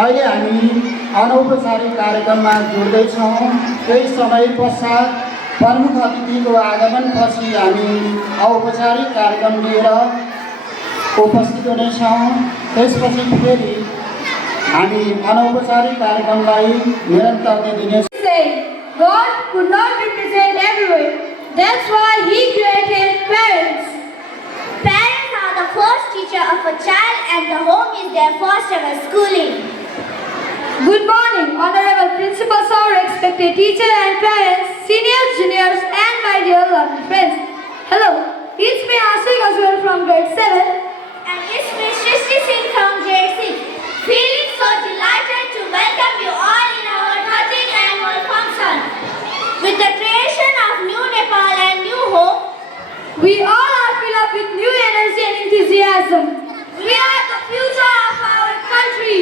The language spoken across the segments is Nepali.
अहिले हामी अनौपचारिक कार्यक्रममा जोड्दैछौँ। केही समय पश्चात प्रमुख अतिथिको आगमनपछि हामी औपचारिक कार्यक्रम लिएर उपस्थित हुनेछौँ। त्यसपछि फेरि हामी अनौपचारिक कार्यक्रमलाई निरन्तरता दिनेछौँ। God could not be present everywhere. That's why He created parents. Parents are the first teacher of a child and the home is their first ever schooling. Good morning, Honorable Principal Sir, respected teachers and parents, seniors, juniors, and my dear lovely friends. Hello, it's me Ashiq Azwar from grade 7. And it's me Shrishti Singh from grade 6. Feeling so delighted to welcome you all in our 13th annual function. With the creation of New Nepal and New Hope, we all are filled up with new energy and enthusiasm. We are the future of our country.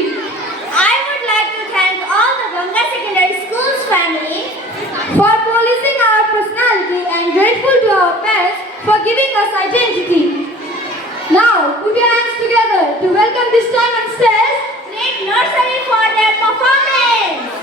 I would like to thank all the Ganga Secondary School's family for policing our personality and grateful to our parents for giving us identity. Now, put your hands together to welcome this time on stage Nick Nursery for their performance.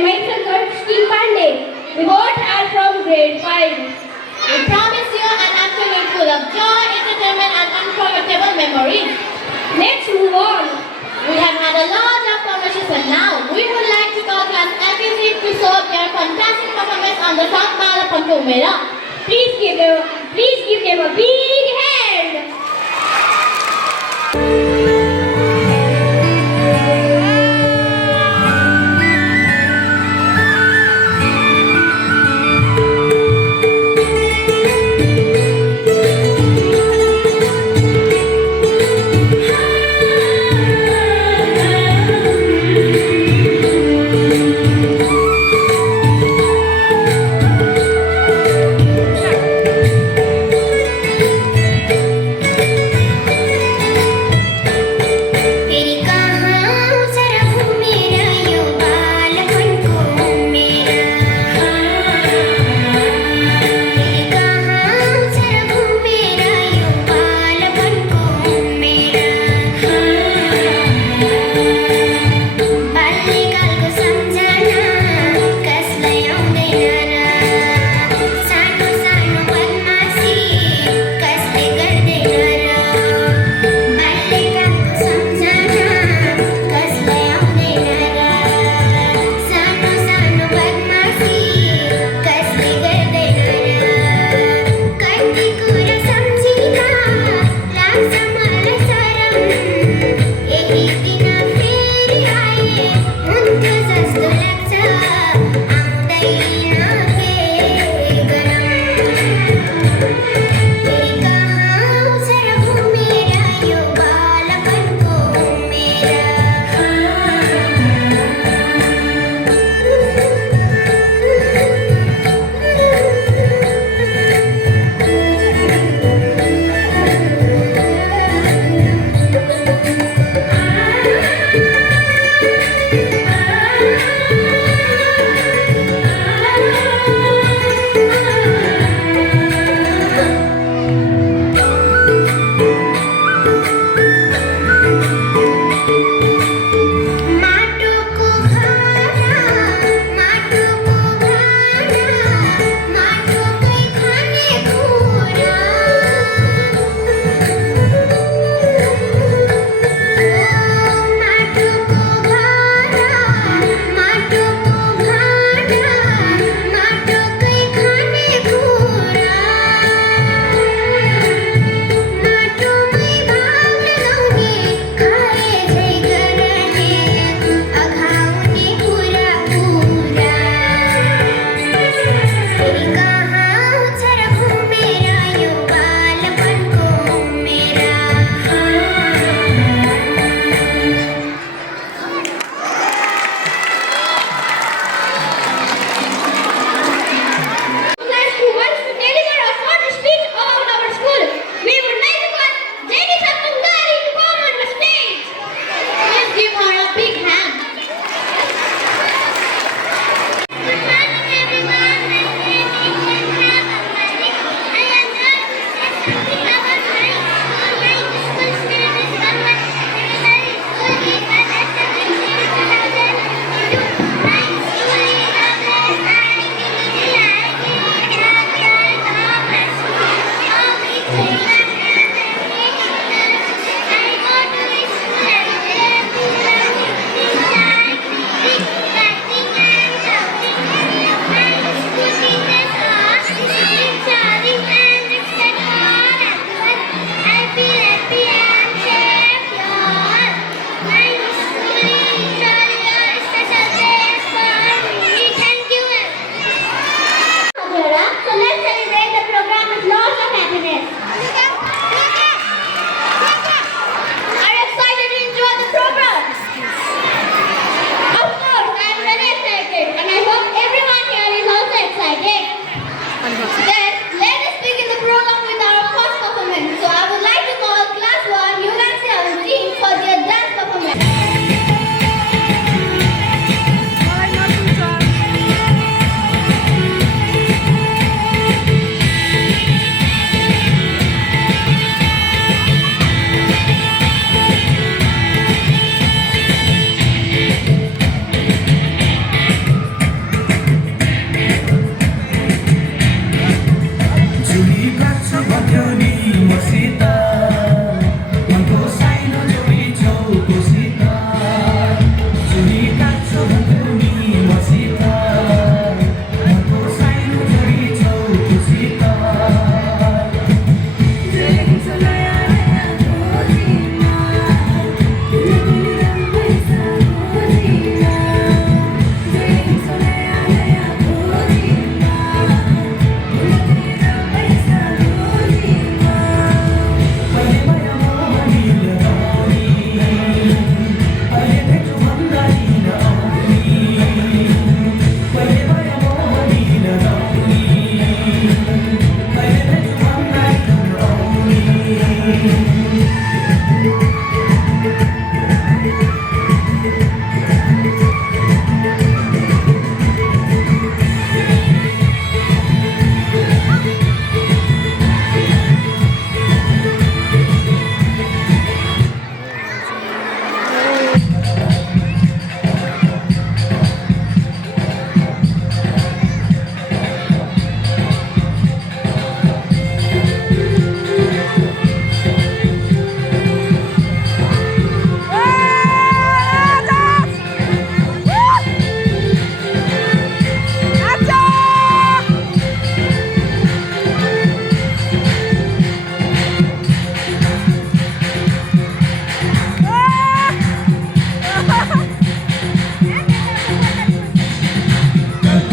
and myself Karshki Pandey. We both are from grade 5. We promise you an afternoon full of joy, entertainment and unforgettable memories. Let's move on. We have had a lot of conversation now. We would like to call class LKC to show their fantastic performance on the song Mala Pantu Mera. Please give them a big hand.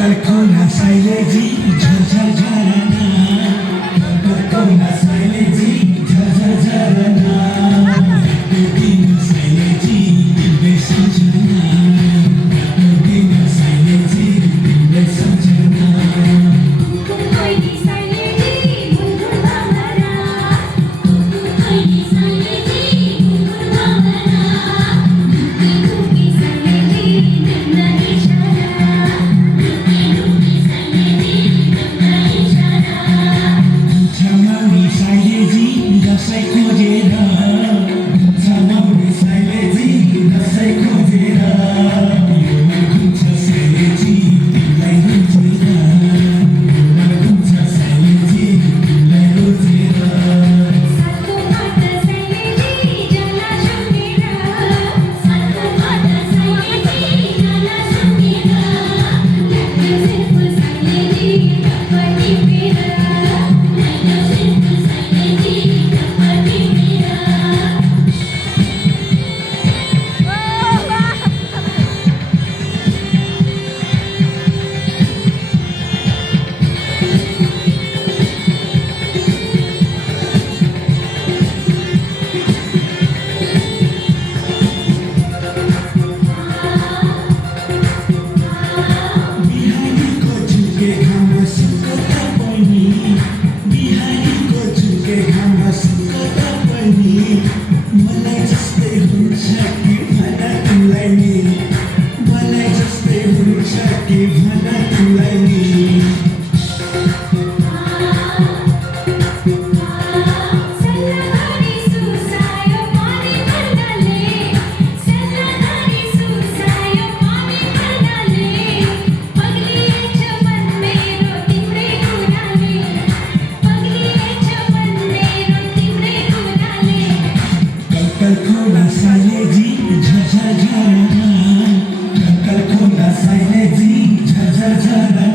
कल खोला साइले जी झर झरना कल खोला साइले जी झर झरना दिन साइले जी दिल समझना दिन साइले जी दिल समझना कोई साइले जी गुनगुना मरा कोई साइले जी गुनगुना मरा कोई साइले जी दिल इशारा कोई साइले जी दिल इशारा छमाउनी साइले जी दसैँ खोजेर छमाउनी साइले जी दसैँ खोजेर यो मन घुम्छ साइले जी तिमीलाई रोजेर यो मन घुम्छ साइले जी तिमीलाई रोजेर सातो माता साइले जी जाला सुनेर सातो माता साइले जी जाला सुनेर लाग्यो सिर्फ साइले जी कपटी मेरा लाग्यो सिर्फ साइले जी कपटी मेरा बिहारीको झुके घाममा सुक्दा पनि बिहारीको झुके घाममा सुक्दा पनि मलाई जस्तै हुन्छ कि भन तिमीलाई नि मलाई जस्तै हुन्छ कि भन तिमीलाई नि सल्लाहरी सुसायो पानी भन्नाले सल्लाहरी सुसायो पानी भन्नाले पग्लिएछ मन मेरो तिम्रै कुराले पग्लिएछ मन मेरो तिम्रै कुराले कल खोला साइले जी झर झरना कल खोला साइले जी झर झरना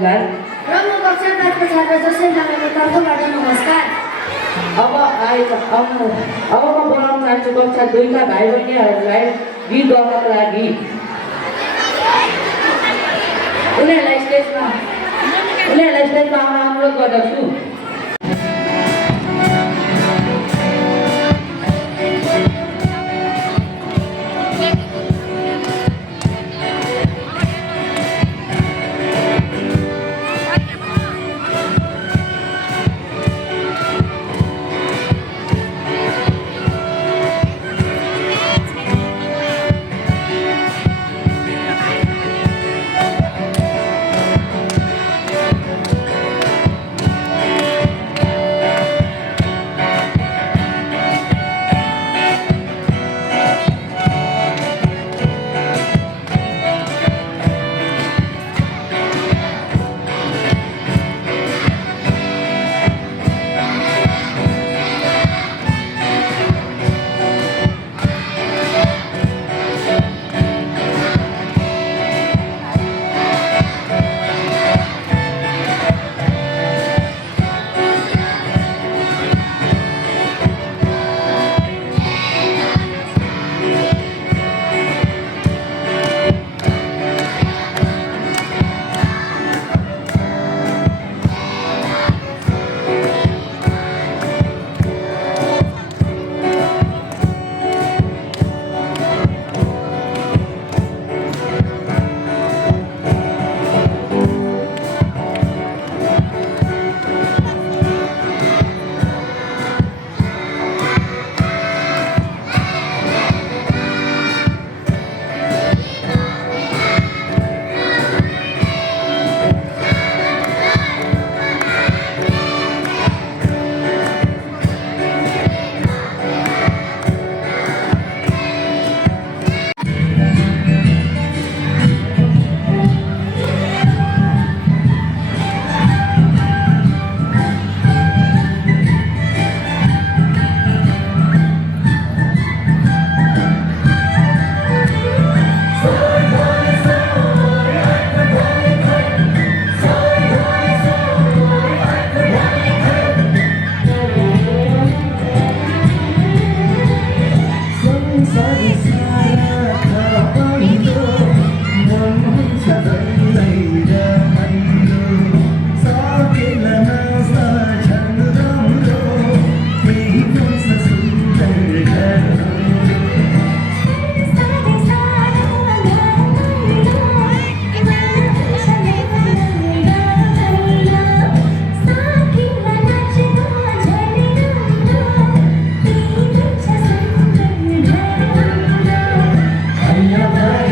मोतीलाल। र म कक्षा 5 को छात्र जसले तपाईँको तर्फबाट नमस्कार। अब म बोलाउन चाहन्छु कक्षा 2 का भाइ बहिनीहरूलाई गीत गाउनको लागि। उनीहरूलाई स्टेजमा आउन अनुरोध गर्दछु। Bye.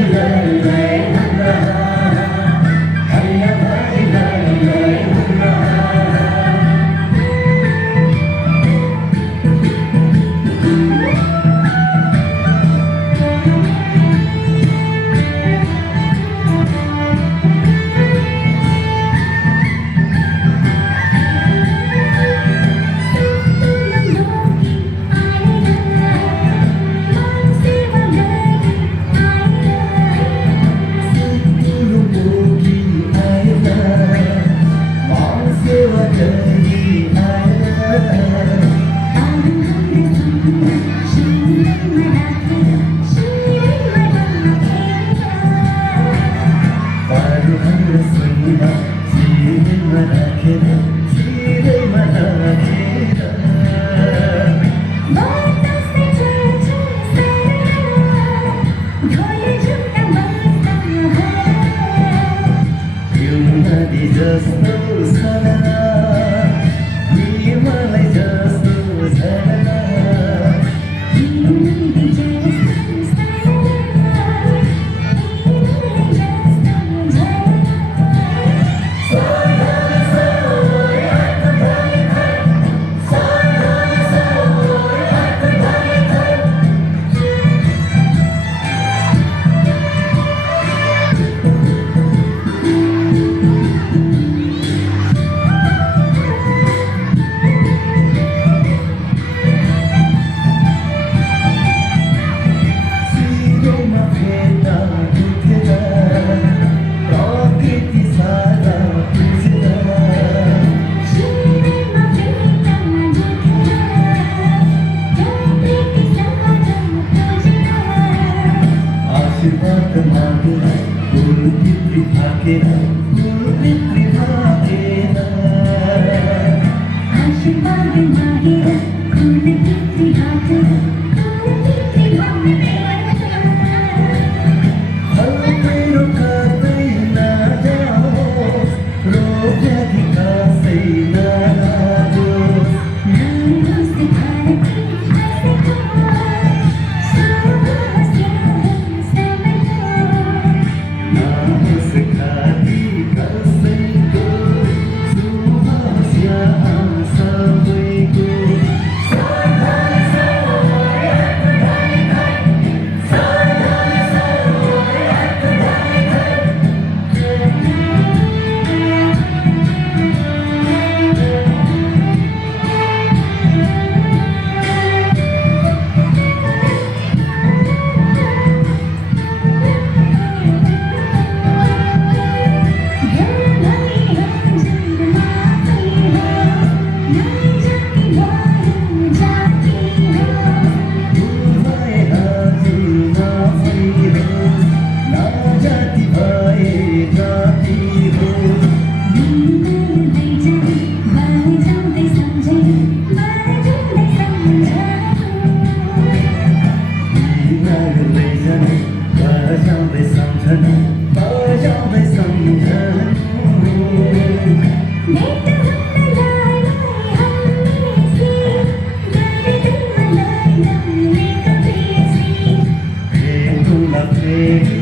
फेरि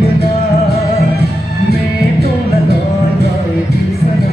बेला मेटोला गए तिर्सना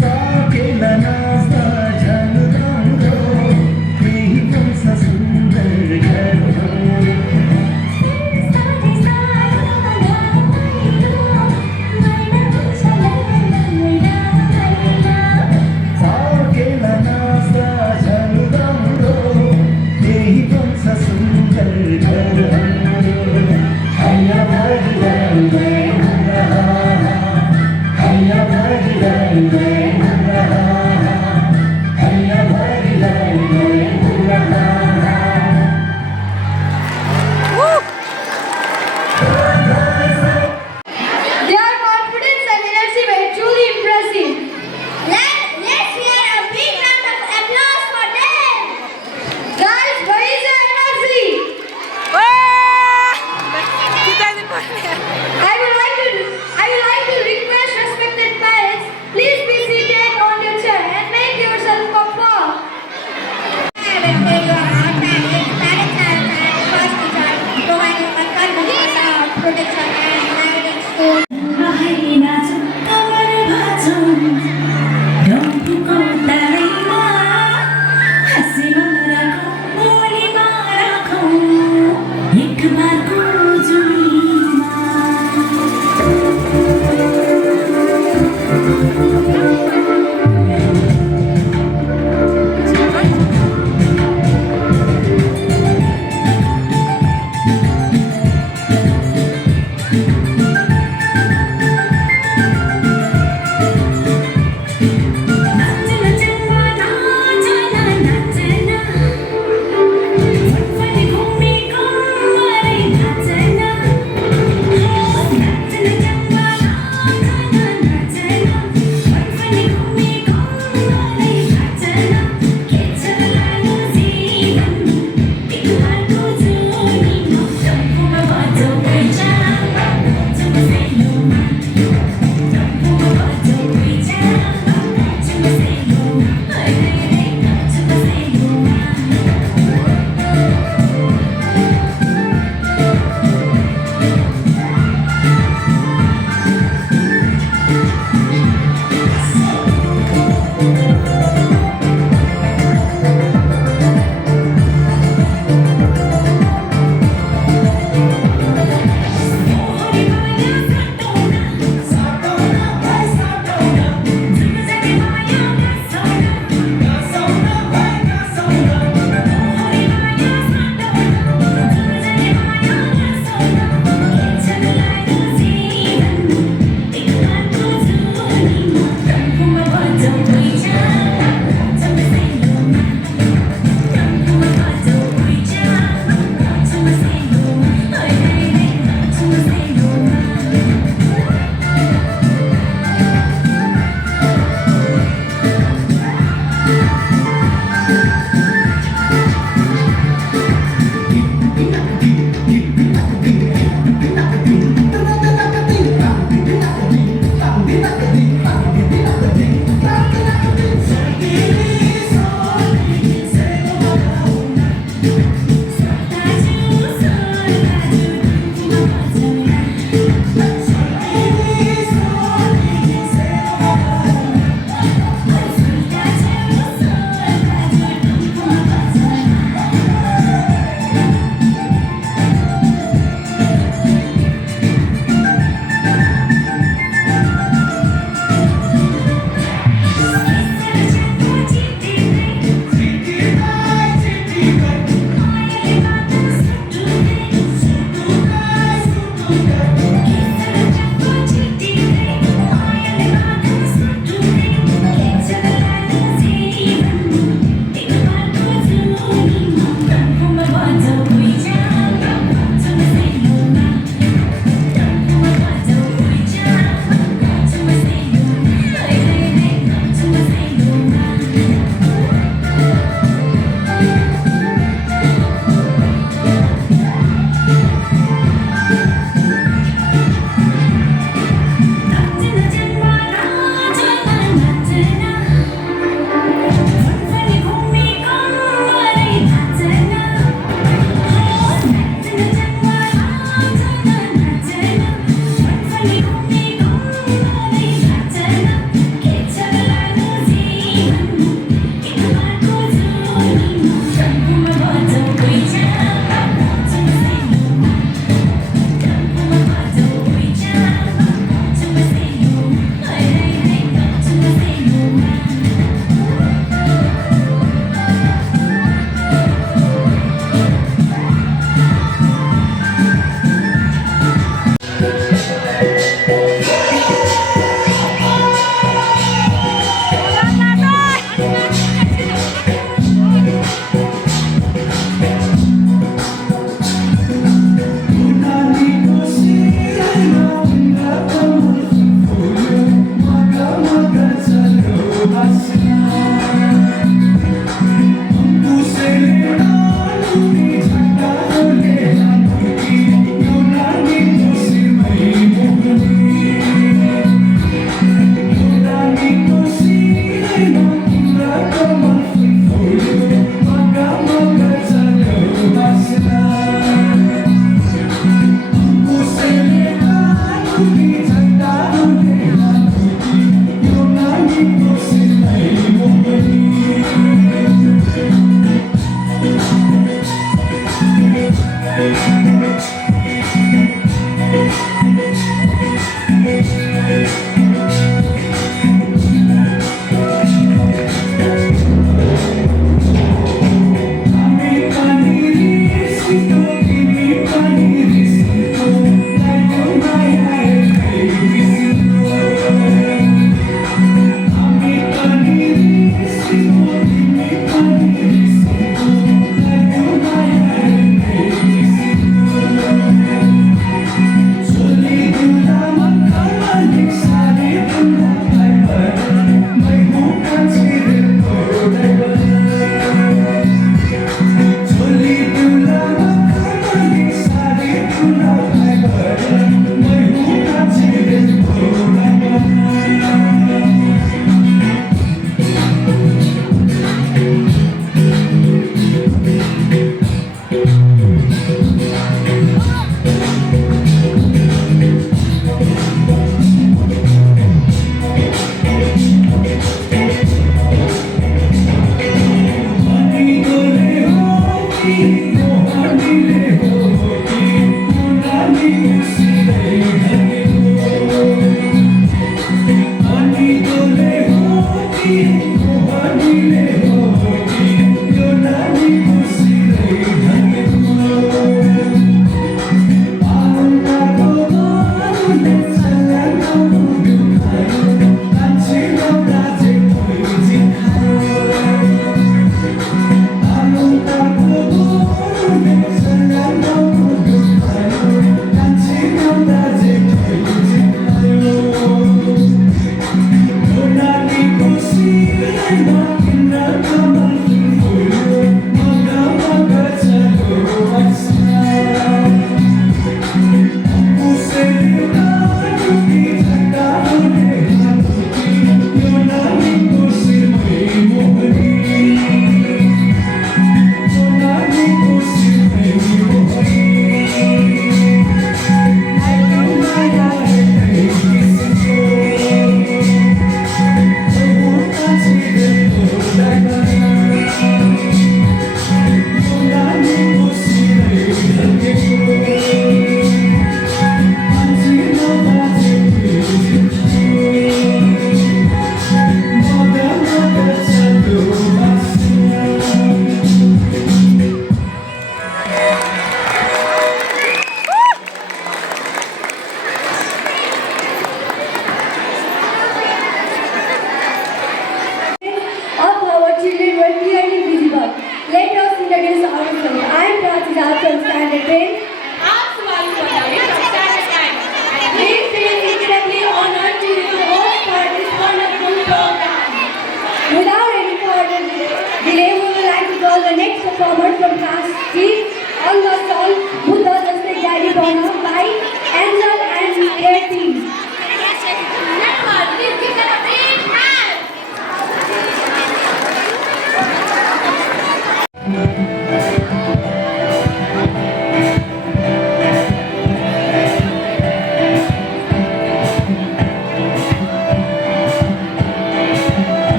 सकेला नाच्दा झन् राम्रो केही बन्छ सुन्दर घर सकेला नाच्दा झन् राम्रो केही बन्छ सुन्दर घर हैया भागिरहँदै हैया भागिरहँदै हैया भागिरहँदै Their confidence and energy were truly impressive. Let's hear a big round of applause for them. Guys, where is your energy? I would like to request respected parents, please be seated.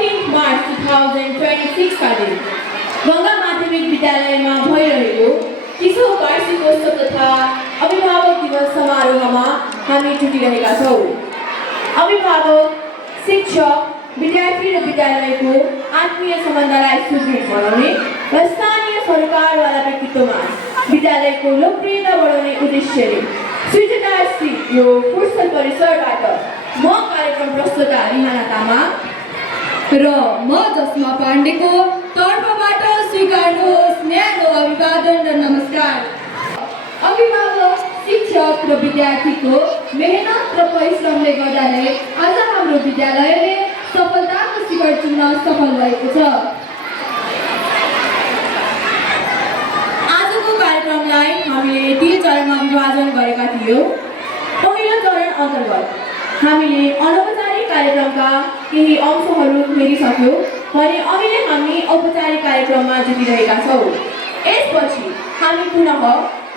14 March 2026 का दिन गङ्गा माध्यमिक विद्यालयमा भइरहेको 30औं वार्षिकोत्सव तथा अभिभावक दिवस समारोहमा हामी जुटिरहेका छौँ। अभिभावक, शिक्षक, विद्यार्थी र विद्यालयको आत्मीय सम्बन्धलाई सुदृढ बनाउने र स्थानीय सरकारवाला व्यक्तित्वमा विद्यालयको लोकप्रियता बढाउने उद्देश्यले स्विजरल्यान्ड स्थित यो फुटसल परिसरबाट म कार्यक्रम प्रस्तुता रिहाना तामाङ र म जसमा पाण्डेको तर्फबाट स्वीकार्नुहोस् न्यानो अभिवादन र नमस्कार। अभिभावक, शिक्षक र विद्यार्थीको मेहनत र परिश्रमले गर्दाले आज हाम्रो विद्यालयले सफलताको शिखर चुम्न सफल भएको छ। आजको कार्यक्रमलाई हामीले 3 चरणमा विभाजन गरेका थियौँ। पहिलो चरण अन्तर्गत हामीले अनौपचारिक कार्यक्रमका केही अंशहरू हेरिसक्यौँ भने अहिले हामी औपचारिक कार्यक्रममा जुटिरहेका छौँ। यसपछि हामी पुनः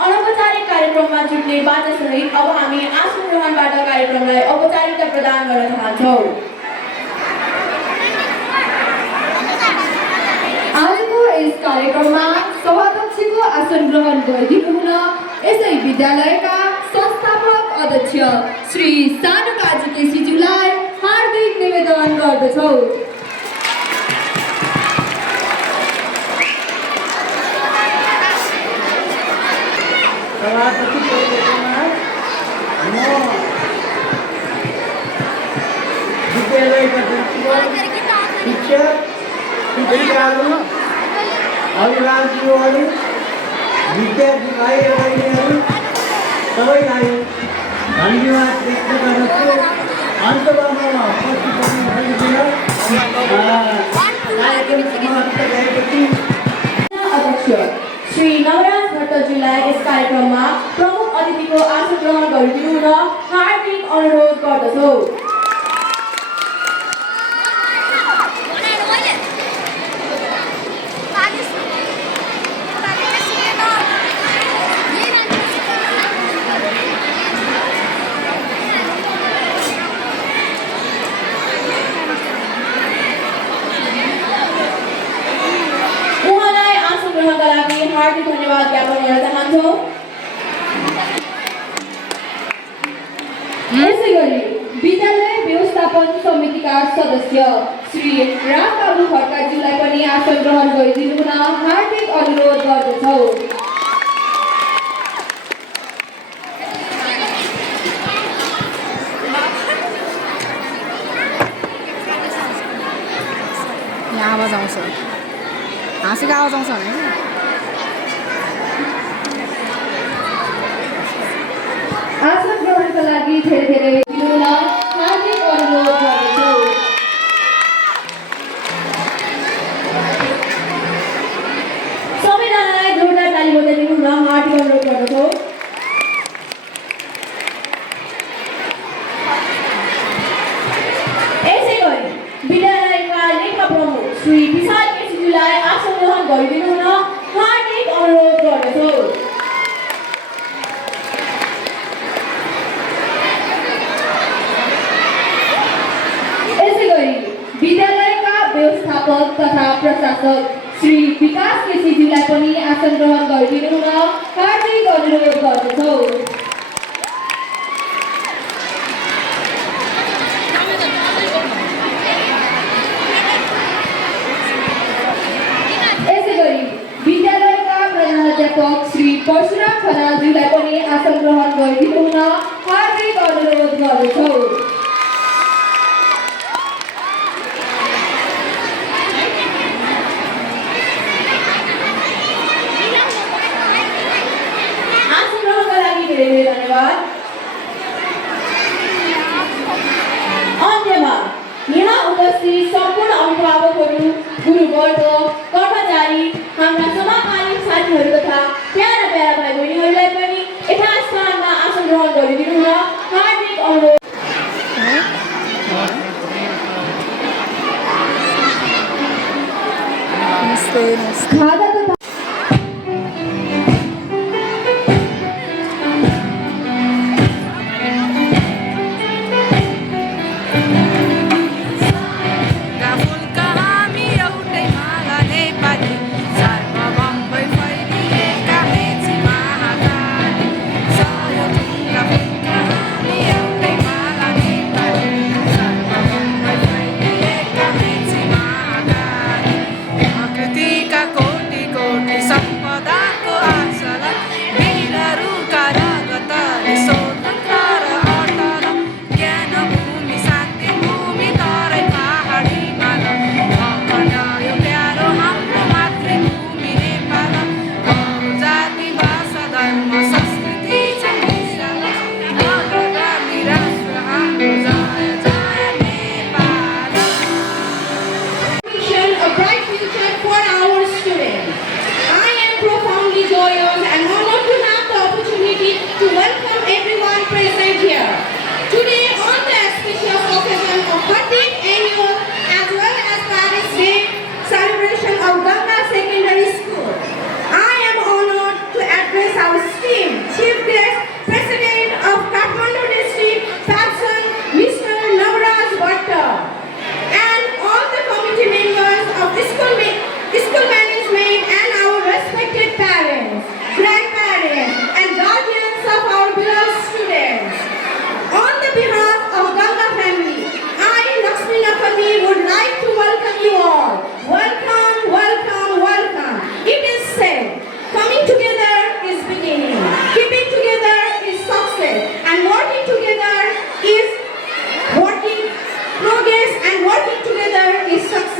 अनौपचारिक कार्यक्रममा जुट्ने बाचासहित अब हामी आसन ग्रहणबाट कार्यक्रमलाई औपचारिकता प्रदान गर्न चाहन्छौँ। आजको यस कार्यक्रममा सभाध्यक्षको आसन ग्रहण गरिदिनु हुन यसै विद्यालयका संस्थापक अध्यक्ष श्री सानु काजी केसीज्यूलाई हार्दिक निवेदन गर्दछौँ। सभापति परिवर्तनमा म विद्यालयका प्रिन्सिपल, शिक्षक, शिक्षिकाहरू, अभिभावकज्यूहरू, विद्यार्थी भाइ र बहिनीहरू सबैलाई धन्यवाद व्यक्त गर्दछु। अन्तमा म पछिपट्टि कार्यक्रम समाप्त भएपछि अध्यक्ष श्री नवराज भट्टज्यूलाई यस कार्यक्रममा प्रमुख अतिथिको आसन ग्रहण गरिदिनु हुन हार्दिक अनुरोध गर्दछौँ। उहाँलाई आसन ग्रहणका लागि हार्दिक धन्यवाद ज्ञापन गर्न चाहन्छौँ। यसै गरी विद्यालय व्यवस्थापन समितिका सदस्य श्री रामबाबु खड्काज्यूलाई पनि आसन ग्रहण गरिदिनु हुन हार्दिक अनुरोध गर्दछौँ। यहाँ आवाज आउँछ, हाँसेको आवाज आउँछ भने आसन ग्रहणका लागि धेरै धेरै दिनु हुन हार्दिक अनुरोध गर्दछौँ। सबैजनालाई जोरदार ताली बजाइदिनु हुन हार्दिक अनुरोध गर्दछौँ। यसै गरी विद्यालयका लेखा प्रमुख श्री विशाल केसीज्यूलाई आसन ग्रहण गरिदिनु हुन हार्दिक अनुरोध गर्दछौँ। यसै गरी विद्यालयका व्यवस्थापक तथा प्रशासक श्री विकास केसीज्यूलाई पनि आसन ग्रहण गरिदिनु हुन हार्दिक अनुरोध गर्दछौँ। यसै गरी विद्यालयका प्रधानाध्यापक श्री परशुराम खनालज्यूलाई पनि आसन ग्रहण गरिदिनु हुन हार्दिक अनुरोध गर्दछौँ। आसन ग्रहणका लागि धेरै धेरै धन्यवाद। अन्त्यमा यहाँ उपस्थित सम्पूर्ण अभिभावकहरू, गुरुवर्ग, कर्मचारी, हाम्रा समकालीन साथीहरू तथा प्यारा प्यारा भाइ बहिनीहरूलाई पनि यथास्थानमा आसन ग्रहण गरिदिनु हुन हार्दिक अनुरोध। खादा तथा का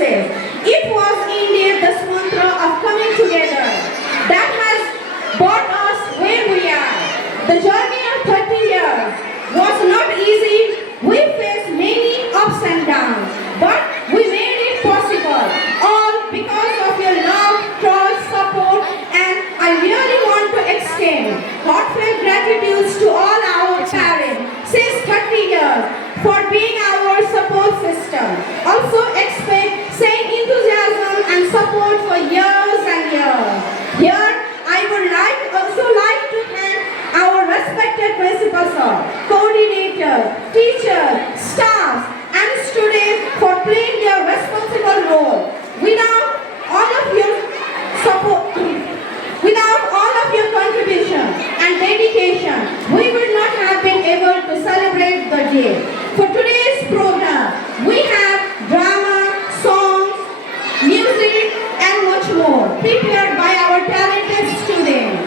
success. It was indeed this mantra of coming together that has brought us where we are. The journey of 30 years was not easy. We faced many ups and downs, but we made it possible. All because of your love, trust, support, and I really want to extend heartfelt gratitude to all our parents since 30 years for being our support system. Also expect same enthusiasm and support for years and years. Here, I would also like to thank our respected principal sir, coordinator, teachers, staff, and students for playing their responsible role. Without all of your support, without all of your contribution and dedication, we would not have been able to celebrate the day. For today's program, we have drama, songs, music, and much more prepared by our talented students.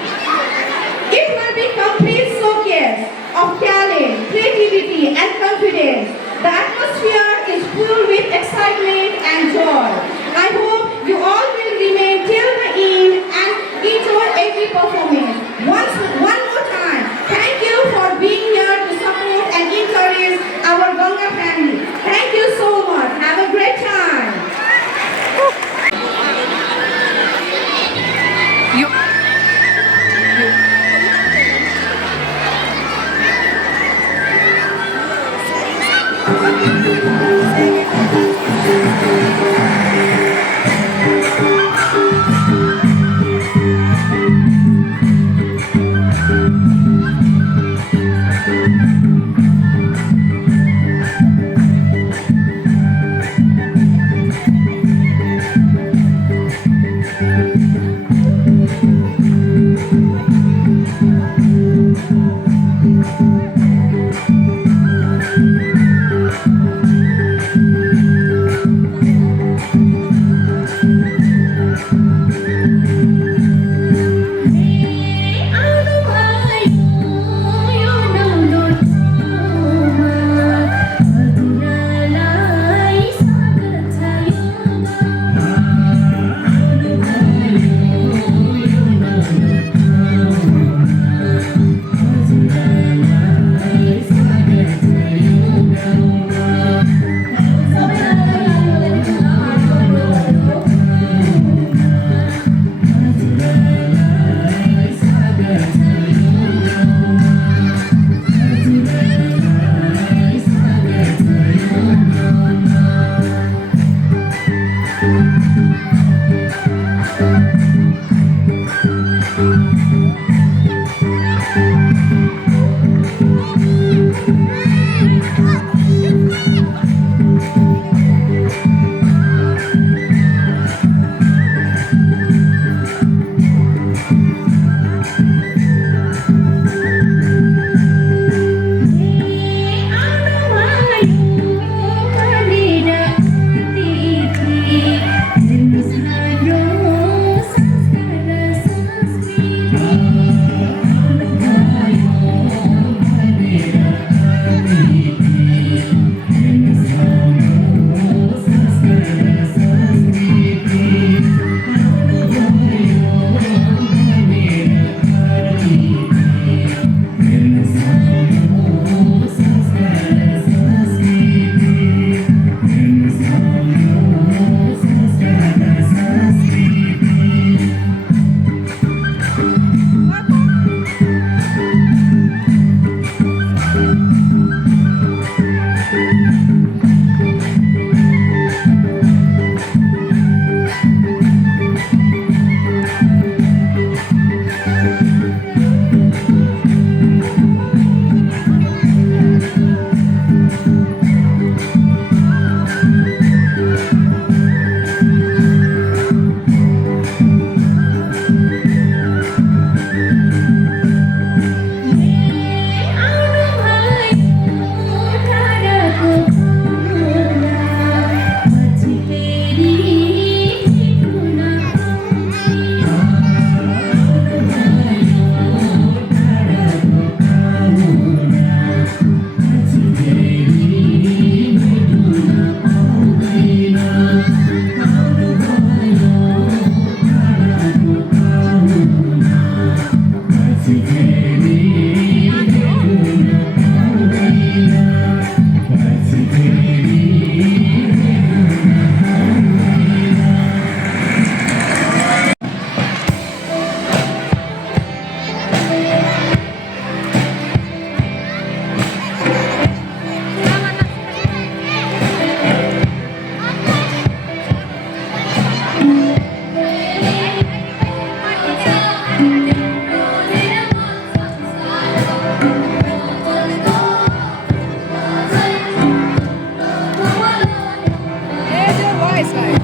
It will be complete showcase of talent, creativity, and confidence. The atmosphere is full with excitement and joy. I hope you all will remain till the end and enjoy every performance. One more time, thank you for being here to support and encourage our Ganga यसलाई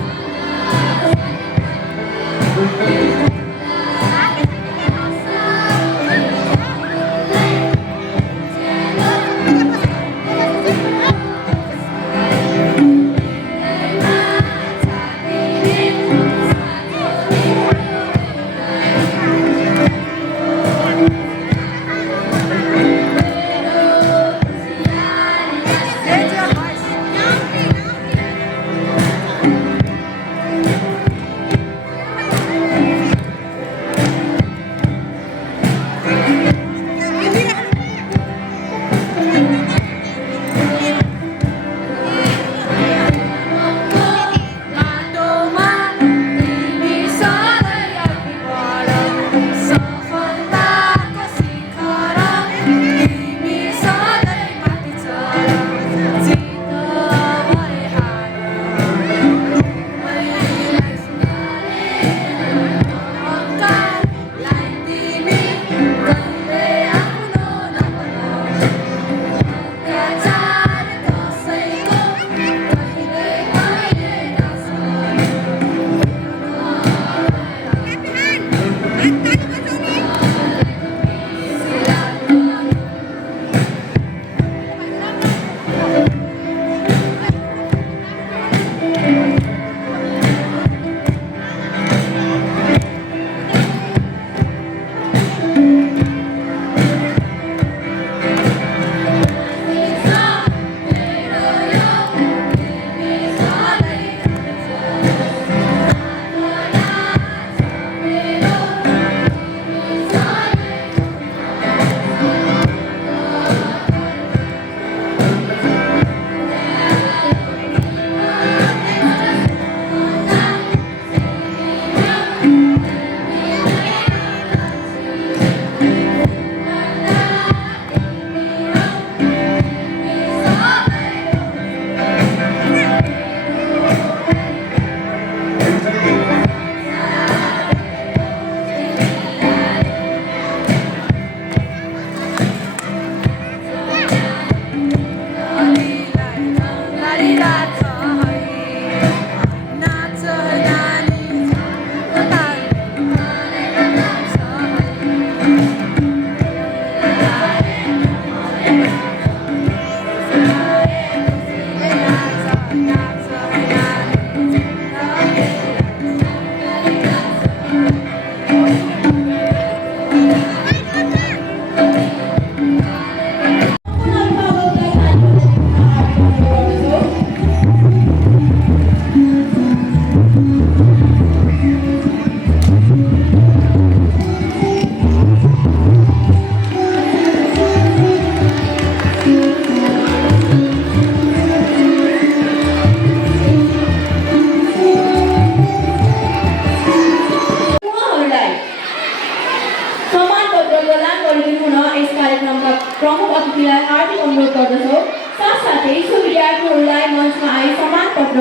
प्रमुख अतिथिलाई हार्दिक अनुरोध गर्दछौँ। साथसाथै सो विद्यार्थीहरूलाई मञ्चमा आई सम्मान पत्र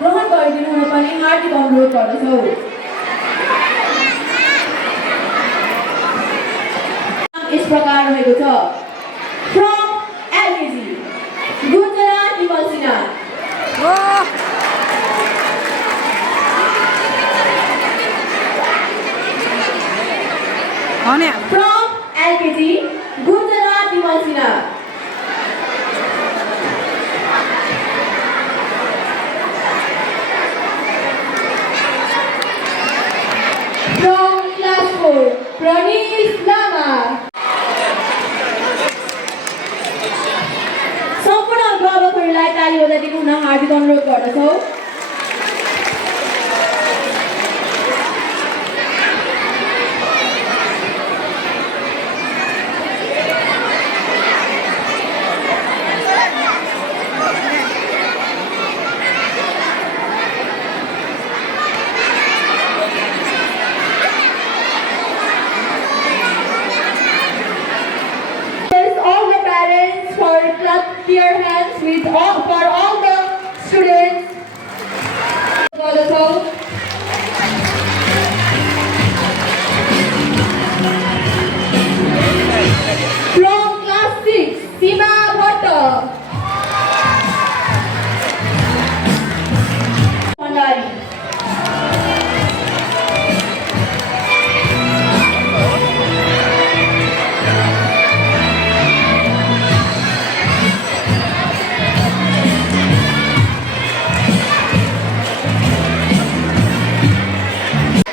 ग्रहण गरिदिनु हुन पनि हार्दिक अनुरोध गर्दछौँ। इस प्रकार रहेको छ। From LKG Gunjana Vimal Sinha. From LKG, Gunjana Dimasina. From class 4, Pranesh Lama. सम्पूर्ण अभिभावकहरूलाई ताली बजाइदिनु हुन हार्दिक अनुरोध गर्दछौँ। Clap your hands with for all the students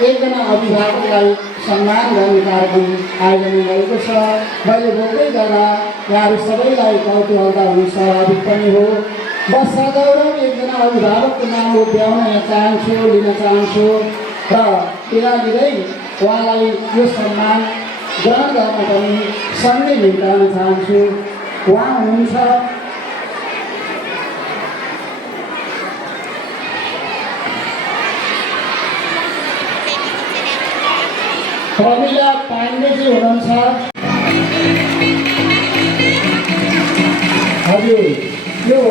एकजना अभिभावकलाई सम्मान गर्ने कार्यक्रम आयोजना गरेको छ। मैले बोल्दै गर्दा यहाँहरू सबैलाई कौतूहलता हुन स्वाभाविक पनि हो। म सगौरव एकजना अभिभावकको नाम उभ्याउन यहाँ चाहन्छु, लिन चाहन्छु र बिदा दिँदै उहाँलाई यो सम्मान ग्रहण गर्न पनि सँगै निम्ताउन चाहन्छु। उहाँ हुनुहुन्छ प्रमिला पाण्डेजी हुनुहुन्छ। हजुर, यो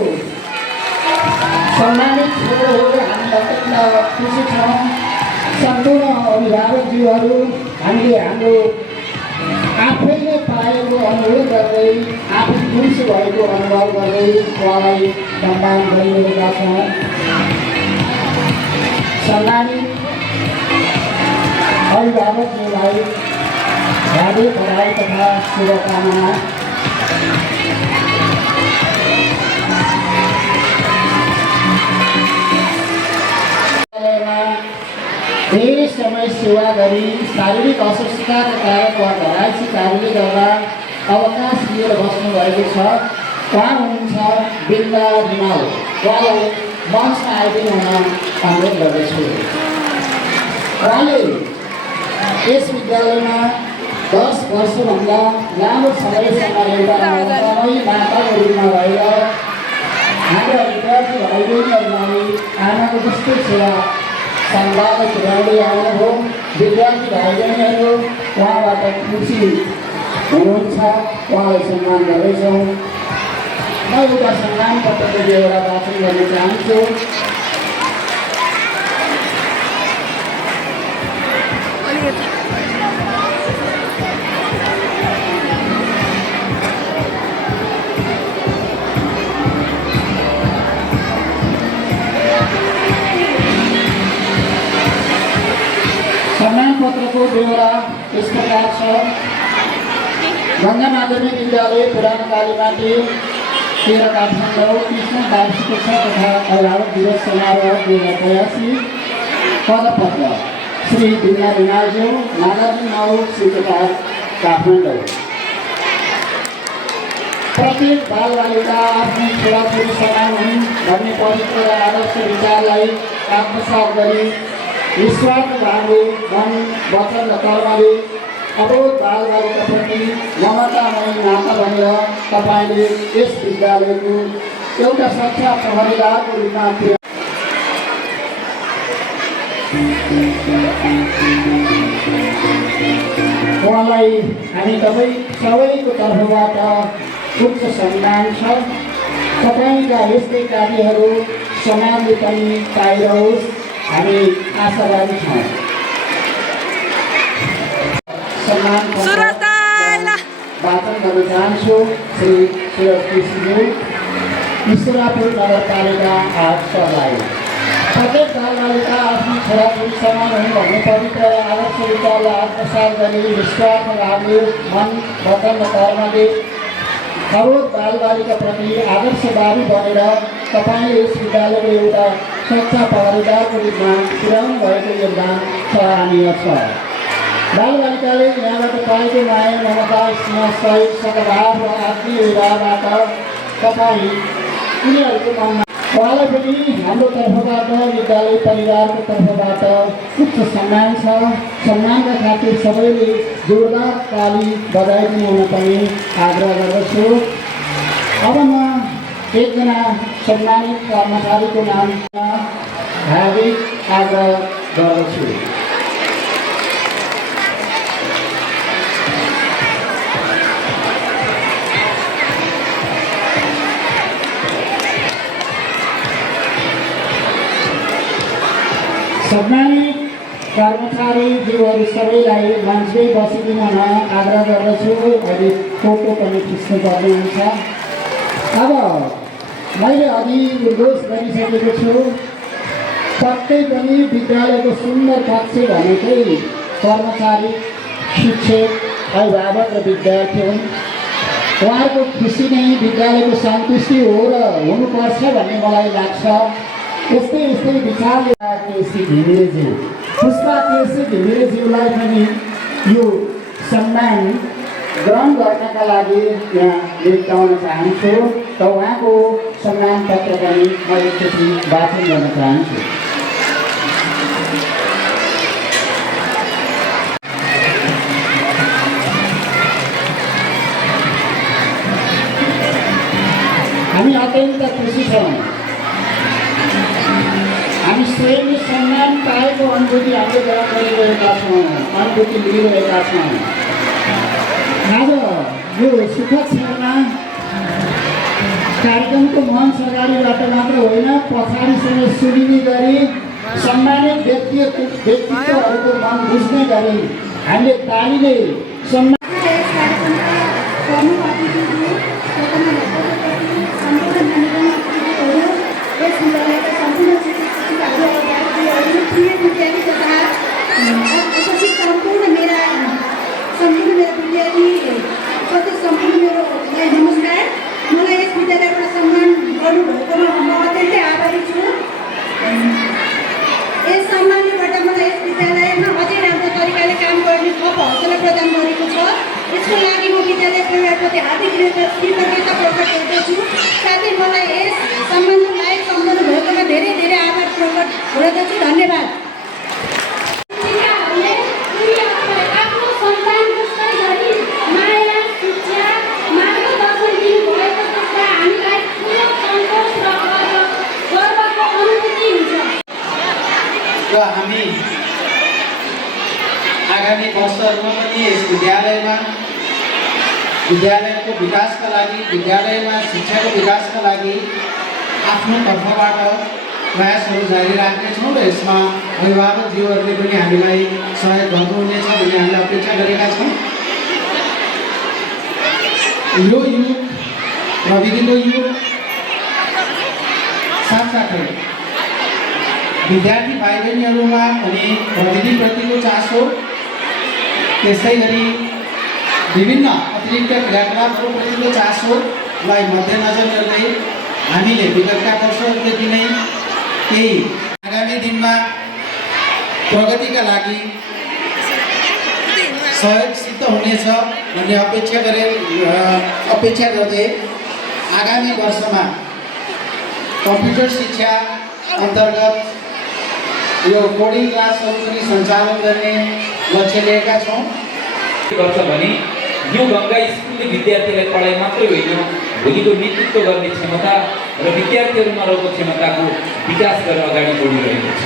सम्मानित छोरोहरू हामी अत्यन्त खुसी छौँ। सम्पूर्ण अभिभावकज्यूहरू हामीले हाम्रो आफैले पाएको अनुभव गर्दै आफै खुसी भएको अनुभव गर्दै उहाँलाई सम्मान गरिरहेका छौँ। सम्मानित अभिभावकज्यूलाई हार्दिक बधाई तथा शुभकामना। धेरै समय सेवा गरी शारीरिक अस्वस्थताका कारण वा घरायसी कार्यले गर्दा अवकाश लिएर बस्नुभएको छ। उहाँ हुनुहुन्छ बिन्दा रिमाल। उहाँलाई मञ्चमा आइदिनु हुन अनुरोध गर्दछु। उहाँले यस विद्यालयमा 10 वर्षभन्दा लामो समयसम्म एउटा रमाई माताको रूपमा रहेर हाम्रा विद्यार्थी भाइ बहिनीहरूलाई आमाको जस्तै सेवा सम्वाद पुर्याउँदै आउनुभयो। विद्यार्थी भाइ बहिनीहरू उहाँबाट खुसी हुनुहुन्छ। उहाँलाई सम्मान गर्दैछौँ। म एउटा सम्मान पत्रको एउटा वाचन गर्न चाहन्छु। सम्मान पत्रको बेहोरा यस प्रकार छ। गङ्गा माध्यमिक विद्यालय पुरानो कालीमाटी 13 काठमाडौँ कृष्ण वार्षिकोत्सव तथा अभिभावक दिवस समारोह 2083। पदपत्र श्री बिन्दा रिमालज्यू, नागार्जुन 9 सिलगढी काठमाडौँ। प्रत्येक बालबालिका आफ्नो छोराछोरी समान हुन् भन्ने पवित्र र आदर्श विचारलाई आत्मसात गरी निस्वार्थ भावले मन, वचन र कर्मले अबोध बालबालिकाप्रति ममतामय नाता बनेर तपाईँले यस विद्यालयको एउटा सच्चा प्रहरीदारको रूपमा उहाँलाई हामी तपाईँ सबैको तर्फबाट उच्च सम्मान छ। तपाईँका यस्तै कार्यहरू समाजले पनि पाइरहोस्, हामी आशावादी छौँ। सम्मान वाचन गर्न चाहन्छु। श्री सुरज कृष्णज्यू, ईश्वरापुर नगरपालिका 8 सर्लाही। प्रत्येक बालबालिका आफ्नो छोराछोरी समान हुन् भन्ने पवित्र आदर्श विचारलाई आत्मसात गरी निस्वार्थ भावले मन, वचन र कर्मले अबोध बालबालिकाप्रति आदर्शवादी बनेर तपाईँले यस विद्यालयको एउटा सच्चा प्रहरीदारको रूपमा पुर्याउनु भएको योगदान सराहनीय छ। बालबालिकाले यहाँबाट पाएको माया, ममता, स्नेह, सहयोग, सद्भाव र आत्मीय हृदयबाट तपाईँ उनीहरूको मनमा उहाँलाई पनि हाम्रो तर्फबाट, विद्यालय परिवारको तर्फबाट उच्च सम्मान छ। सम्मानका खातिर सबैले जोरदार ताली बजाइदिनु हुन पनि आग्रह गर्दछु। अब म एकजना सम्मानित कर्मचारीको नाममा हार्दिक आग्रह गर्दछु। सम्मानित कर्मचारीज्यूहरू सबैलाई मञ्चमै बसिदिन आग्रह गर्दछु। अहिले फोटो पनि खिच्नु पर्ने हुन्छ। अब मैले अघि उद्घोष गरिसकेको छु, पक्कै पनि विद्यालयको सुन्दर पक्ष भनेकै कर्मचारी, शिक्षक, अभिभावक र विद्यार्थी हुन्। उहाँहरूको खुसी नै विद्यालयको सन्तुष्टि हो र हुनुपर्छ भन्ने मलाई लाग्छ। यस्तै विचारले श्री घिमिरेज्यू पुष्पा केसी घिमिरेज्यूलाई पनि यो सम्मान ग्रहण गर्नका लागि यहाँ निम्ताउन चाहन्छु र उहाँको सम्मान पत्र पनि म एकचोटि वाचन गर्न चाहन्छु। हामी अत्यन्त खुसी छौँ। हामी स्वयंले सम्मान पाएको अनुभूति हामीले ग्रहण गरिरहेका छौँ, अनुभूति लिइरहेका छौँ। आज यो सुखद क्षणमा कार्यक्रमको मञ्च अगाडिबाट मात्र होइन, पछाडिसँग सुनिने गरी सम्मानित व्यक्तित्वहरूको मन बुझ्ने गरी हामीले तालीले सम्मान नमस्कार। मलाई यस विद्यालयबाट सम्मान गर्नुभएकोमा म अत्यन्तै आभारी छु। यस सम्मानबाट मलाई यस विद्यालयमा अझै राम्रो तरिकाले काम गर्ने थप हौसला प्रदान गरेको छ। यसको लागि म विद्यालय परिवारप्रति हार्दिक कृतज्ञता प्रकट गर्दछु। साथै मलाई यस सम्मानमा लायक सम्झनु भएकोमा धेरै धेरै आभार प्रकट गर्दछु। धन्यवाद। र हामी आगामी वर्षहरूमा पनि यस विद्यालयको विकासका लागि, विद्यालयमा शिक्षाको विकासका लागि आफ्नो तर्फबाट प्रयासहरू जारी राख्नेछौँ र यसमा अभिभावकज्यूहरूले पनि हामीलाई सहयोग गर्नुहुनेछ भन्ने हामीले अपेक्षा गरेका छौँ। यो युग प्रविधिको युग साथसाथै विद्यार्थी भाइ बहिनीहरूमा पनि प्रविधिप्रतिको चासो, त्यसै गरी विभिन्न अतिरिक्त क्रियाकलापहरूप्रतिको चासोलाई मध्यनजर गर्दै हामीले विगतका वर्षहरूदेखि नै केही आगामी दिनमा प्रगतिका लागि सहयोग सिद्ध हुनेछ भन्ने अपेक्षा गर्दै आगामी वर्षमा कम्प्युटर शिक्षा अन्तर्गत यो कोडिङ क्लासहरू पनि सञ्चालन गर्ने लक्ष्य लिएका छौँ। गर्छ भने यो गङ्गा स्कुलले विद्यार्थीलाई पढाइ मात्रै होइन, भोलिको नेतृत्व गर्ने क्षमता र विद्यार्थीहरूमा रहेको क्षमताको विकास गरेर अगाडि बढिरहेको छ।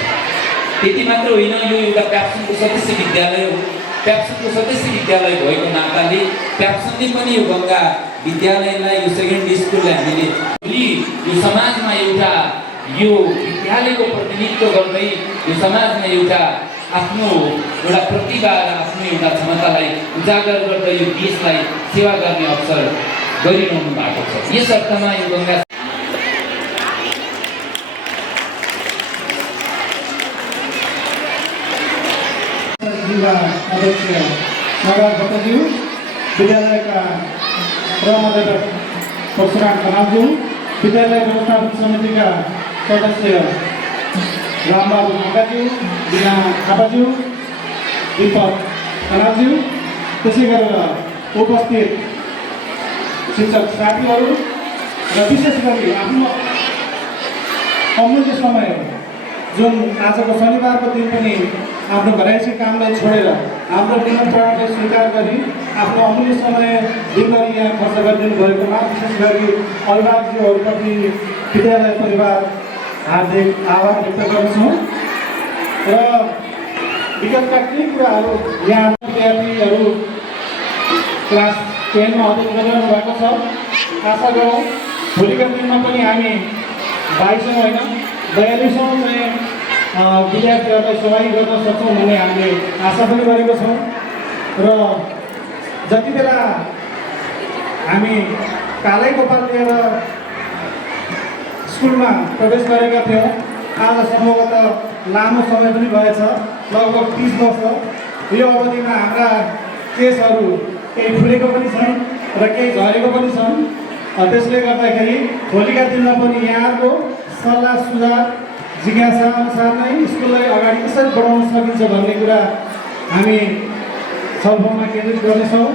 त्यति मात्र होइन, यो एउटा प्याप्सनको सदस्य विद्यालय हो। प्याप्सनको सदस्य विद्यालय भएको नाताले प्याप्सनले पनि यो गङ्गा विद्यालयलाई, यो सेकेन्डरी स्कुललाई हामीले भोलि यो समाजमा एउटा यो विद्यालयको प्रतिनिधित्व गर्दै यो समाजमा एउटा आफ्नो एउटा प्रतिभा र आफ्नो एउटा क्षमतालाई उजागर गर्दै यो देशलाई सेवा गर्ने अवसर गरिरहनु भएको छ। यस अर्थमा यो गङ्गा अध्यक्ष नगर भट्टज्यू, विद्यालयका प्रमुख परशुराम खनालज्यू, विद्यालय व्यवस्थापन समितिका सदस्य रामबाबु ढाकाज्यू, बिना थापाज्यू, दीपक खनालज्यू, त्यसै गरेर उपस्थित शिक्षक साथीहरू र विशेष गरी आफ्नो अमूल्य समय जुन आजको शनिबारको दिन पनि आफ्नो घरैसी कामलाई छोडेर हाम्रो निमन्त्रणालाई स्वीकार गरी आफ्नो अमूल्य समय दिनभरि यहाँ खर्च गरिदिनु भएकोमा विशेष गरी अभिभावकज्यूहरूप्रति विद्यालय परिवार हार्दिक आभार व्यक्त गर्दछौँ। र विगतका केही कुराहरू यहाँ विद्यार्थीहरू क्लास 10मा अध्ययन गरिरहनु भएको छ। आशा गरौँ भोलिका दिनमा पनि हामी 22औँ होइन 42औँ चाहिँ विद्यार्थीहरूलाई सहभागी गर्न सक्छौँ भन्ने हामीले आशा पनि गरेको छौँ। र जति बेला हामी कालै गोपाल लिएर स्कुलमा प्रवेश गरेका थियौँ, आज सम्भवतः लामो समय पनि भएछ, लगभग 30 वर्ष। यो अवधिमा हाम्रा केसहरू केही फुलेको पनि छन् र केही झरेको पनि छन्। त्यसले गर्दाखेरि भोलिका दिनमा पनि यहाँको सल्लाह सुझाव जिज्ञासा अनुसार नै स्कुललाई अगाडि कसरी बढाउन सकिन्छ भन्ने कुरा हामी छलफलमा केन्द्रित गर्नेछौँ।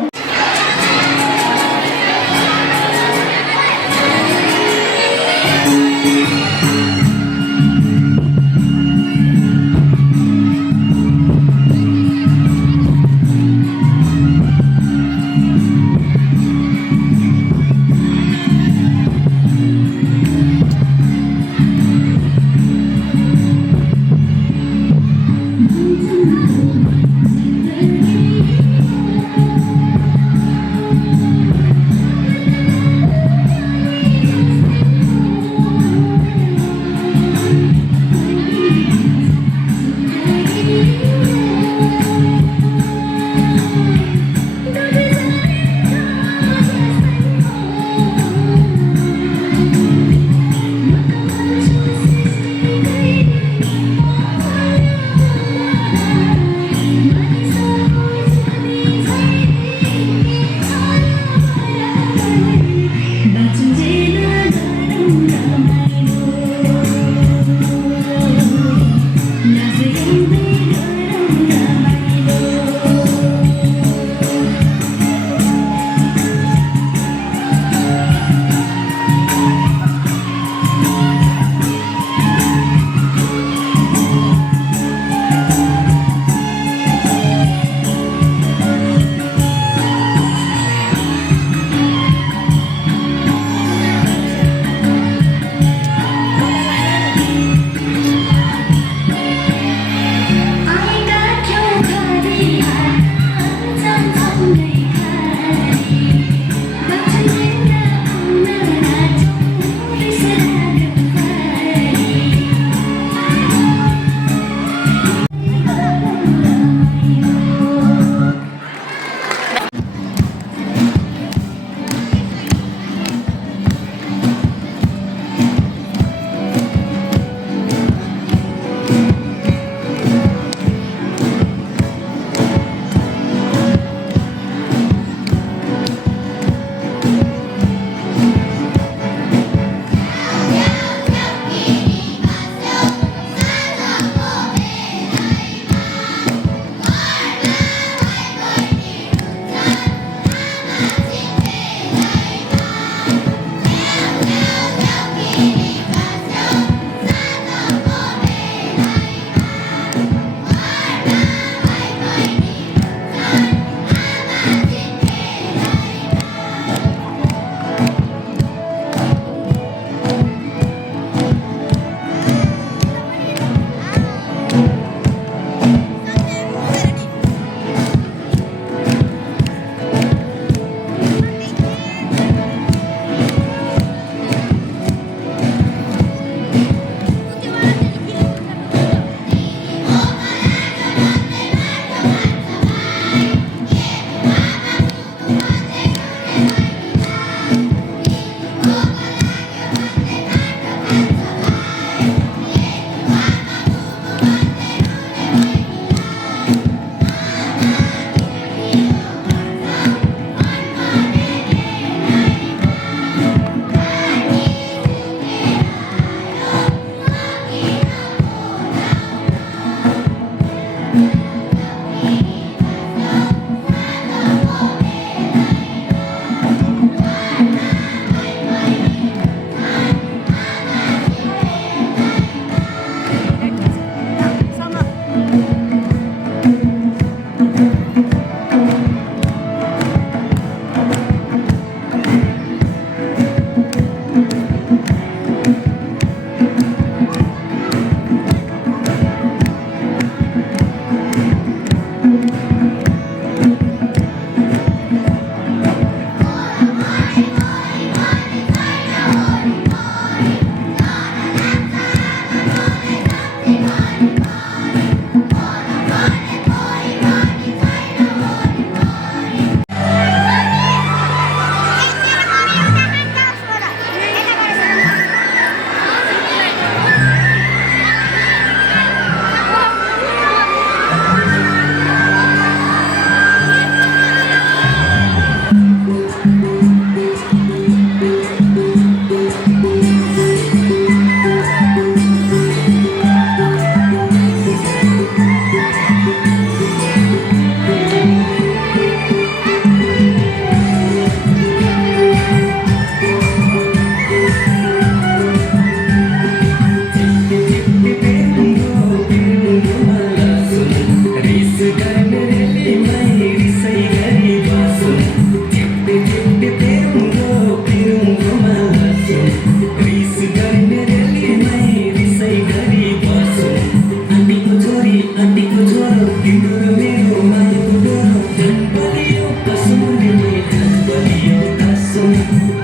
आन्टीको छोरो तिम्रो र मेरो मायाको डोरो झन् बलियो कसुरले झन् बलियो कसम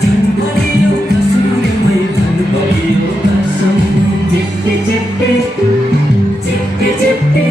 झन् बलियो कसुरले झन् बलियो कसम चिप्पे चिप्पे चिप्पे चिप्पे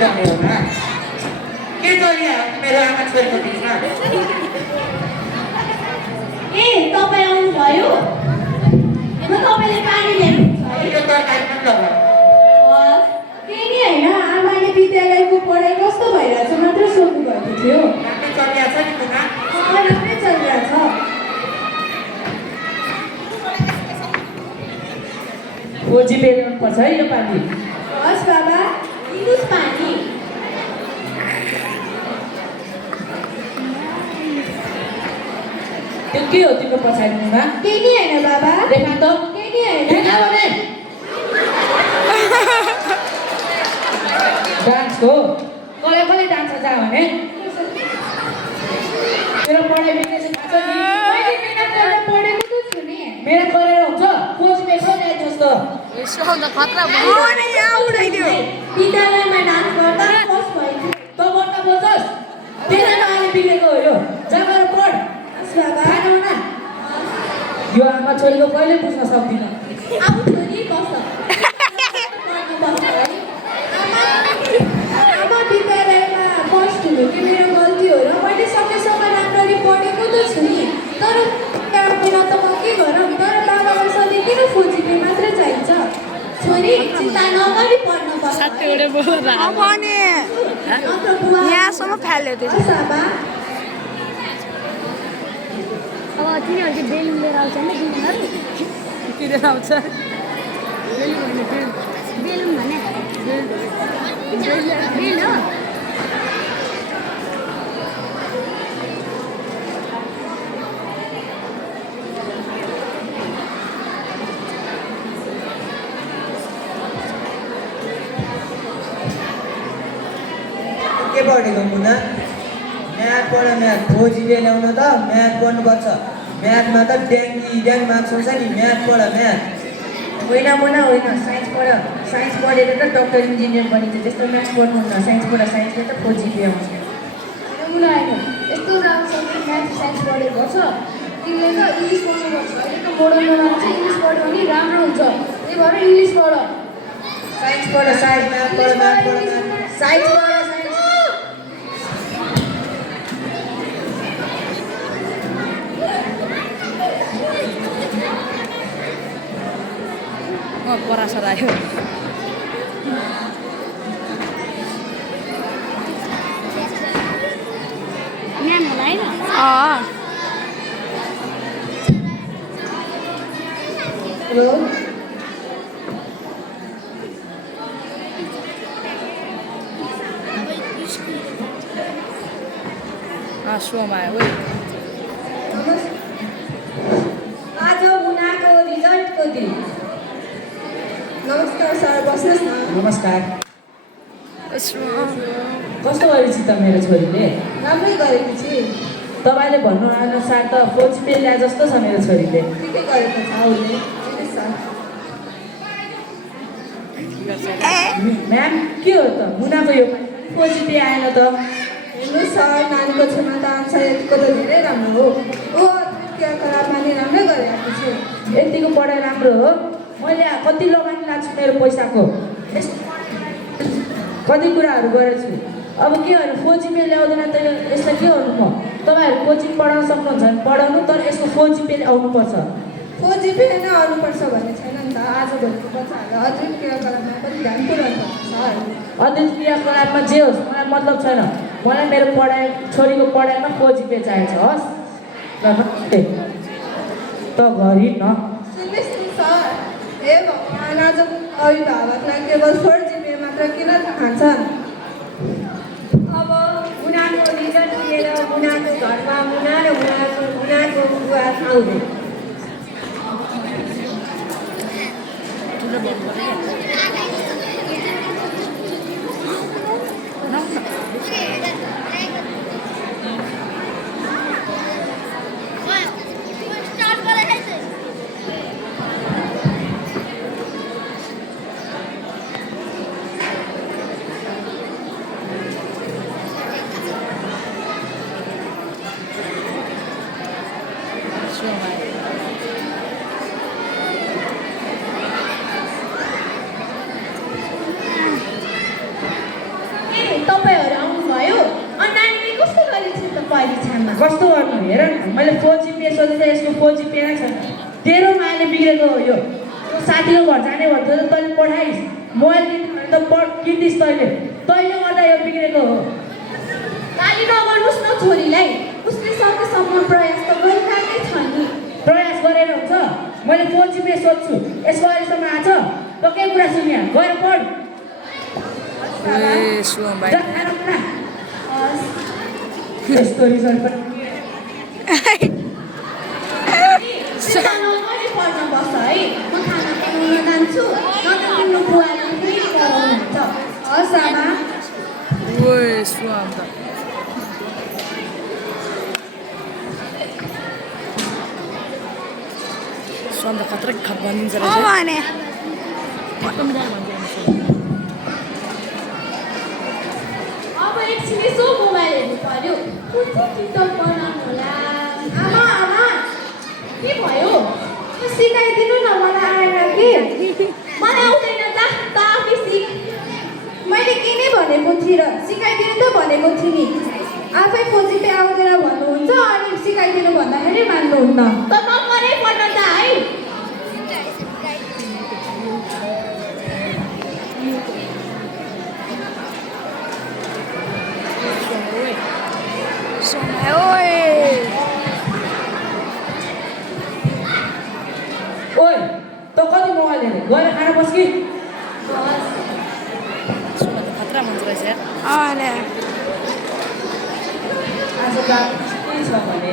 गर्ने हो ना के चलिया मेरो आमा छोरीको बिचमा ए तपाईँ आउनुभयो म तपाईँले पानी ल्याउनुहुन्छ है यो तरकारी पनि लगाऊ केही नि होइन आमाले विद्यालयको पढाइ कस्तो भइरहेछ मात्र सोध्नु भएको थियो राम्रै चलिया छ नि मुना राम्रै चलिरहेछ खोजी बेर्नु पर्छ है यो पानी हस् बाबा दिनुहोस् पानी त्यो के हो तिम्रो पछाडिमा केही नि होइन बाबा देखा त केही नि होइन देखा भने डान्स हो कसले कसले डान्स जा भने मेरो पढाइ बिग्रेछ थाहा छ नि मैले मिहिनेत गरेर पढेको त छु नि मेरो गरेर हुन्छ कोच बेच्छ नि जस्तो विद्यालयमा डान्स गर्दा फर्स्ट भएको त गर्न बोल्छस् तेरो नानी बिग्रेको हो यो जा गएर पढ हस् बाबा खानु न यो आमा छोरीको कहिले बुझ्न सक्दिनँ अब छोरी बस आमा विद्यालयमा फर्स्ट हुनु कि मेरो गल्ती हो र मैले सकेसम्म राम्ररी पढेको त छु नि तर बिना त म के गरौँ तर बाबालाई सधैँ किन खोजिपे मात्र चाहिन्छ छोरी चिन्ता नगरी पढ्न पर्छ यहाँसम्म फाल्यो त्यो हस् बाबा अब तिनीहरू चाहिँ बेलुन लिएर आउँछ नि तिनीहरू किनेर आउँछ बेलुन भने बेल हो के पढेको मुना म्याथ पढ म्याथ खोजीले ल्याउन त म्याथ पढ्नुपर्छ म्याथमा त ड्याङ्गी ड्याङ मार्क्स आउँछ नि म्याथ पढ म्याथ होइन मुना होइन साइन्स पढ साइन्स पढेर त डक्टर इन्जिनियर बनिन्छ त्यस्तो म्याथ्स पढ्नुहुन्न साइन्स पढ साइन्सले त खोजी आउँछ मुना होइन यस्तो राम्रोसँग म्याथ साइन्स पढेको छ तिमीले त इङ्ग्लिस पढ्नुपर्छ अहिले त मोडर्न जमाना चाहिँ इङ्ग्लिस पढ्यो भने राम्रो हुन्छ त्यही भएर इङ्ग्लिस पढ साइन्स पढ साइन्स म्याथ पढ म्याथ पढ म्याथ साइन्स पढ साइन्स परासर आयो म्याम होला होइन हेलो सोमा आयो ओइ आज मुनाको रिजल्टको दिन नमस्कार सर बस्नुहोस् न नमस्कार कस्तो गरेछ त मेरो छोरीले राम्रै गरेको छु तपाईँले भन्नुअनुसार त खोज पेल्या जस्तो छ मेरो छोरीले ठिकै गरेको छ उसले म्याम के हो त मुनाको यो खोजी पे आएन त हेर्नु सर नानीको क्षमता अनुसार यतिको त धेरै राम्रो हो ओ क्रियाकलापमा नि राम्रै गरिरहेको छु यतिको पढाइ राम्रो हो मैले कति लगानी लाग्छु मेरो पैसाको कति कुराहरू गरेछु अब के गर्नु कोचिङ ल्याउँदैन त यसलाई के गर्नु म तपाईँहरू कोचिङ पढाउन सक्नुहुन्छ भने पढाउनु तर यसको खोजी पेले आउनुपर्छ खोजी पे नै आउनुपर्छ भन्ने छैन नि त आजभोलिको बच्चाहरूलाई अध्ययन क्रियाकलापमा पनि ध्यान पुऱ्याउनु सर अध्ययन क्रियाकलापमा जे होस् मलाई मतलब छैन मलाई मेरो पढाइ छोरीको पढाइमा खोजी पे चाहिन्छ हस् ल त गरी न सुन्नुहोस् न सर हे भगवान् आजको अभिभावकलाई केवल 4 जिबी मात्र किन चाहन्छन् अब मुनाको रिजल्ट लिएर मुनाको घरमा मुना र मुनाको बुवा आउँदैन तपाईँहरू आउनुभयो अनि नानीले कस्तो गरेको थियो त परीक्षामा कस्तो गर्नु हेर न, मैले 4GPA सोधेको थिएँ, यसको 4GPA नै छैन। तेरो मायाले बिग्रेको हो यो। तँ साथीको घर जाने भन्थ्यो त तैँले पठाइस्, मोबाइल किन्नु भने त किनिदिस् तैँले गर्दा यो बिग्रेको हो। गाली नगर्नुहोस् न छोरीलाई, उसले सकेसम्म प्रयास त गरिरहेकै छ नि। प्रयास गरेर हुन्छ, मैले 4GPA सोध्छु, यसको अहिलेसम्म आएको छ त केही कुरा सुनिया गएर पढ। ए सुम भाइ जा, खाना खा। यस्तो रिजल्ट पनि सानो पनि पढ्न बस्छ है, म खाना बनाउन जान्छु, न त तिम्रो बुवाले फेरि कराउनुहुन्छ। हस् आमा। ओए सुम त सुम त खतरा खत भनिदिन्छ रहेछ। अब एकछिन यसो मोबाइल हेर्नु पर्यो, कुन चाहिँ टिकटक बनाउनु होला। आमा आमा के भयो? सिकाइदिनु न, मलाई आएन कि। मलाई आउँदैन, त आफै सिक। मैले के नै भनेको थिएँ र सिकाइदिनु त भनेको थिएँ नि। आफै खोजिपे आउँदैन भन्नुहुन्छ अनि सिकाइदिनु भन्दाखेरि मान्नुहुन्न। त नपरै पढ्न त है। ओए त कति मोबाइल हेर्ने गएर खाना बस कि। सुम त खतरा मान्छे रहेछ यार। आज रात के छ भने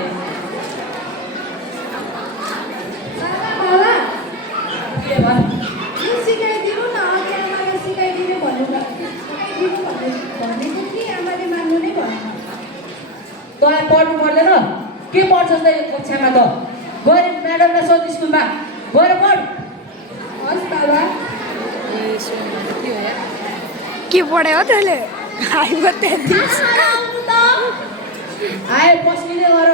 बाबा के भयो? यो सिकाइदिनु न, अघि आमाले सिकाइदिनु भनेको कि आमाले मान्नु नै भएन। तँलाई पढ्नु पर्दैन, के पढ्छस् त यो कक्षामा त? गएर म्याडमलाई सोध स्कुलमा, गएर पढ। हस् बाबा। ए सुम के हो यार? के पढ्यो हो तैँले? आइगयो आउनु त। आए पस्किँदै गर।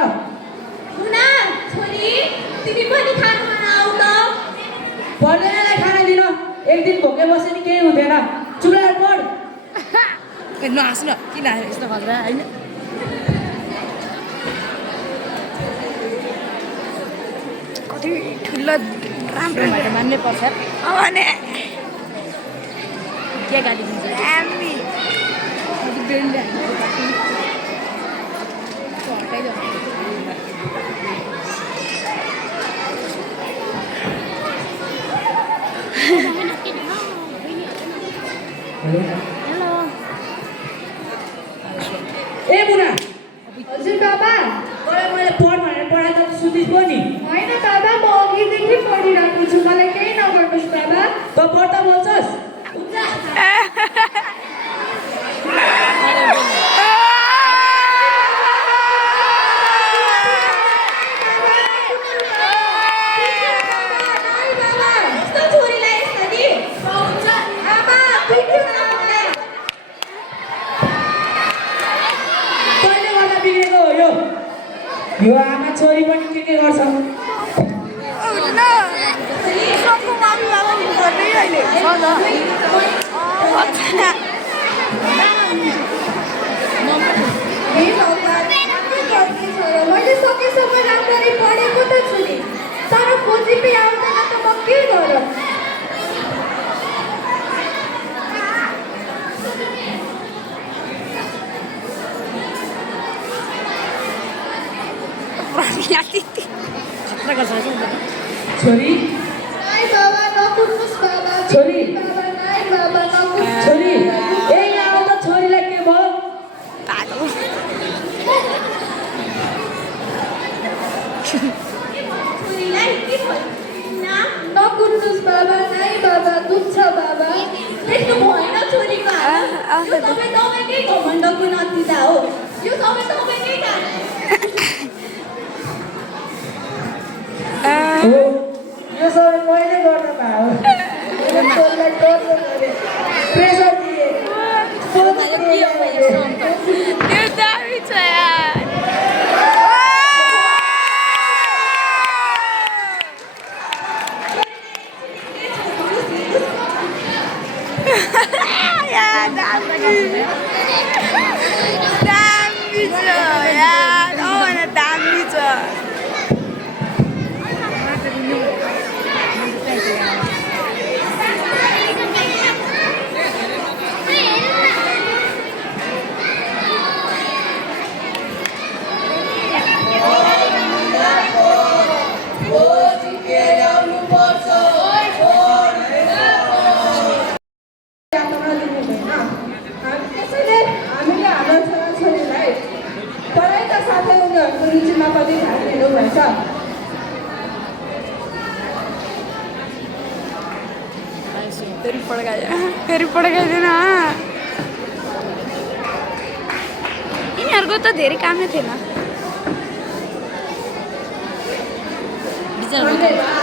मुना छोरी, तिमी पनि खाना खान आऊ त। पढ्दैनलाई खाना दिन, एक दिन भोकै बस्यो नि केही हुँदैन। चुप लागेर पढ। ए नहाँस न, किन आयो यस्तो खतरा होइन? कति ठुलो राम्रो भएर मान्नै पर्छ भने के गाली दिन्छ ए मुना, हजुर बाबा। तँलाई मैले पढ भनेर पढाएको त सुन्दिस् पो नि। होइन बाबा, म अघिदेखि पढिरहेको छु, मलाई केही नगर्नुहोस् बाबा। त पढ्दा बोल्छस्? तैँले गर्दा बिग्रेको हो यो। यो आमा छोरी पनि के गर्छ? हे भगवान्, के गर्ने छ र? मैले सकेसम्म राम्ररी पढेको त छु नि, तर खोजिपे आउँदैन त म के गरौँ? छोरी नाइ बाबा, नकुट्नुहोस् बाबा। छोरी बाबा, नाइ बाबा, नकुट्नुहोस्। छोरी ए यहाँ आउँदा छोरीलाई के भयो? छोरीलाई के भयो? नकुट्नुहोस् बाबा, नाइ बाबा, दुख्छ बाबा। त्यस्तो भएन छोरीको हाल। यो सबै तपाईँकै घमण्डको नतिजा हो। यो सबै तपाईँकै कारण। हो, यो सबै मैले गर्न पायो। मेरो छोरीलाई टर्चर गरे, प्रेसर दिए, सोच दिए मैले। त्यो दामी छ यार। दामी छ यार दामी छ त्यसैले हामीले हाम्रो छोराछोरीलाई पढाइका साथै उनीहरूको रुचिमा पनि ध्यान दिनुपर्छ। फेरि पड्काइदिन यिनीहरूको त धेरै कामै थिएन धन्यवाद।